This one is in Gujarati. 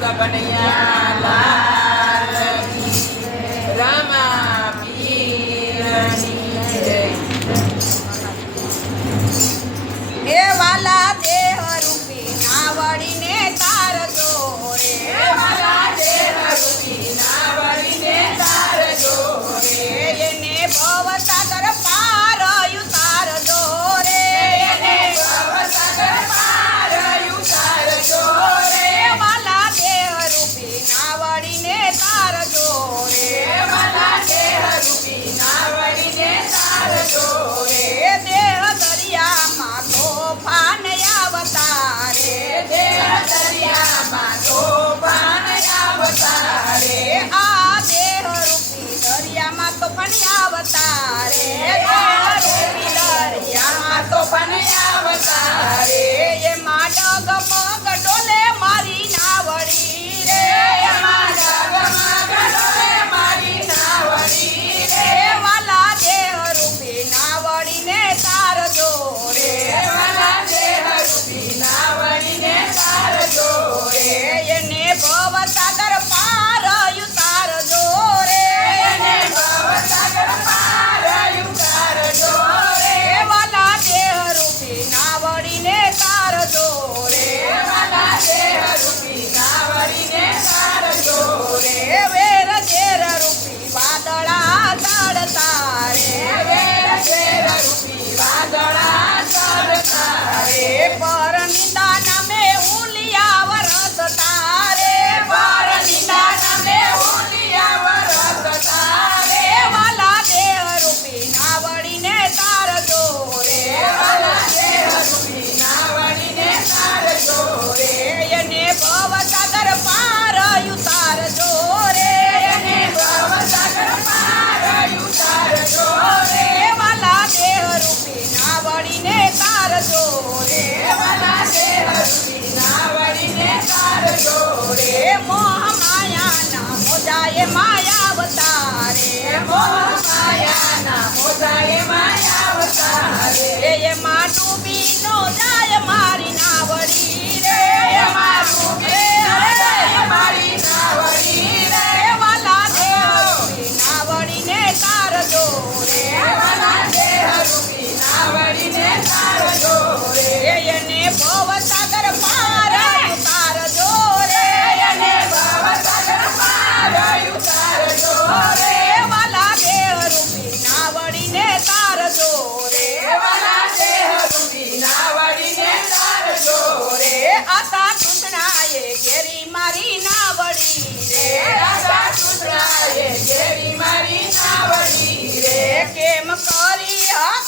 કનૈયા લાલ કી રામા પીરની જય। હે વાલા દેહ રૂપી નાવડીને તારજો રે, વાલા દેહ રૂપી નાવડીને તારજો રે, એને ભવ સાગર પાર ઉતારજો રે, એને ભવ સાગર પાર ઉતારજો રે, વાલા દેહ રૂપી નાવડીને તારજો રે, વાલા દેહ રૂપી નાવડીને તારજો રે, દેહ દરિયામાં તોફાન અવતારે, દેહ દરિયામાં તોફાન અવતારે, આ દેહ રૂપી દરિયામાં તોફાન અવતારે, રૂપી દરિયામાં તોફાન અવતારે, એમાં ડગમગ ડોલે મારી નાવડી રે, એમાં ડગમગ ડોલે મારી નાવડી રે, વાલા દેહ રૂપી નાવડીને તારજો રે, વાલા દેહ રૂપી નાવડીને તારજો રે, એને ભવ સાગર પાર ઉતારજો રે, એને ભવ સાગર પાર ઉતારજો રે, વાલા દેહ રૂપી નાવડીને તારજો રે, વાલા દેહ રૂપી નાવડીને તારજો રે, વેર ઝેર રૂપી વાદળા ચડતા રે, વેર ઝેર રૂપી વાદળા ચડતા રે, પરનિંદા નામે હુલિયા વરસતા રે, પરનિંદા નામે હુલિયા વરસતા રે, વાલા દેહ રૂપી નાવડીને તારજો રે, વાલા દેહ રૂપી નાવડીને તારજો રે, એને ભવ સાગર પાર ઉતારજો રે, એને ભવ સાગર પાર ઉતારજો રે, વાલા દેહ રૂપી નાવડીને તારજો રે, વાલા દેહ રૂપી નાવડીને તારજો રે, મોહ માયાના મોજાએ માયા અવતારે, મોહ માયાના મોજાએ માયા અવતારે, એમાં ડૂબી નો જાય મારી નાવડી રે, એમાં ડૂબી ન જાય મારી નાવડી રે, વાલા દેહ રૂપી નાવડીને તારજો રે, વાલા દેહ રૂપી નાવડીને તારજો રે, એને ભવ સાગર પાર ઉતારજો રે, એને ભવ સાગર પાર ઉતારજો રે, વાલા દેહ રૂપી નાવડીને તારજો રે, વાલા દેહ રૂપી નાવડીને તારજો રે, આતા ટૂંટણાએ ઘેરી મારી નાવડી રે, રાજા કૂતરાએ ઘેરી મારી નાવડી રે, કેમ કરી હક